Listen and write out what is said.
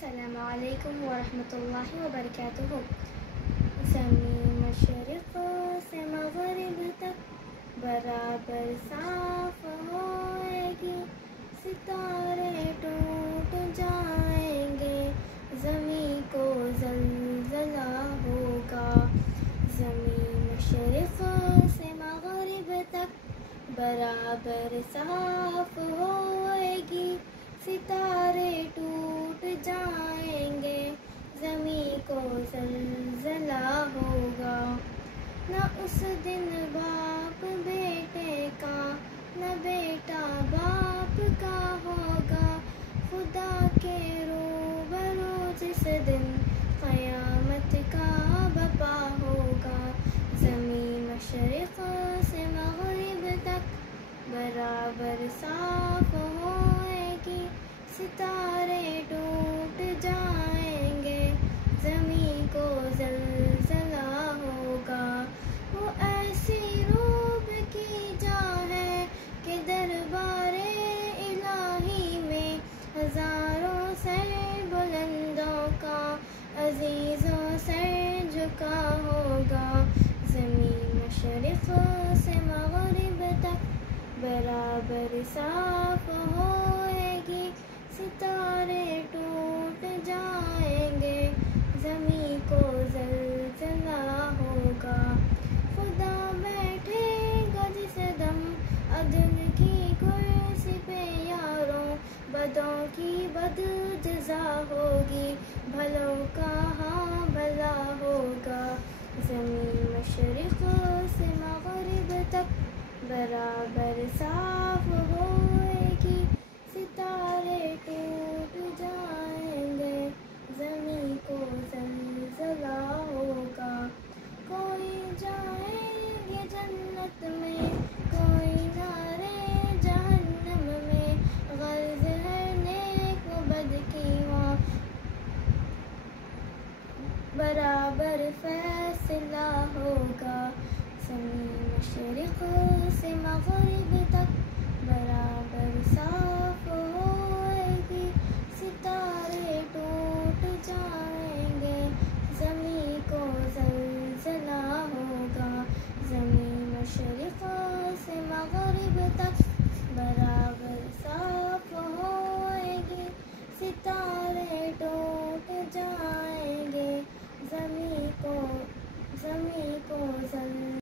السلام علیکم ورحمۃ اللہ وبرکاتہ۔ زمین مشرق سے مغرب تک برابر صاف ہوئے گی، ستارے ٹوٹ جائیں گے، زمین کو زلزلہ ہوگا۔ زمین مشرق سے مغرب تک برابر صاف ہوئے گی، ستارے ٹوٹ جائیں گے، زمین کو زلزلہ ہوگا۔ نہ اس دن باپ بیٹے کا، نہ بیٹا باپ کا ہوگا، خدا کے روبرو جس دن قیامت کا بپا ہوگا۔ زمین مشرق سے مغرب تک برابر صاف ہوئے گی، ستارے ٹوٹ جائیں گے، زمین کو زلزلہ ہوگا۔ وہ ایسی روب کی جا ہے کہ دربار الہی میں ہزاروں سر بلندوں کا عزیزوں سر جھکا ہوگا۔ زمین مشرق سے مغرب تک برابر صاف ہوئے گی، ستارے ٹوٹ جائیں گے، زمین کو زلزلہ ہوگا۔ خدا بیٹھے گا جس دم عدل کی کرسی پہ یاروں، بدوں کی بد جزا ہوگی، بھلوں کا ہاں بھلا ہوگا۔ زمین مشرق سے مغرب تک برابر صاف ہوئے گی، ستارے ٹوٹ جائیں گے، زمین کو زلزلہ ہوگا۔ کوئی جائیں گے جنت میں، کوئی نہ رے جہنم میں، غرض ہے نیک و بد کی وہاں برابر فیصلہ ہوگا۔ زمین مشرق سے مغرب تک برابر صاف ہوئے گی، ستارے ٹوٹ جائیں گے، زمین کو زلزلہ ہوگا۔ زمین مشرق سے مغرب تک برابر صاف ہوئے گی، ستارے ٹوٹ جائیں گے، زمین کو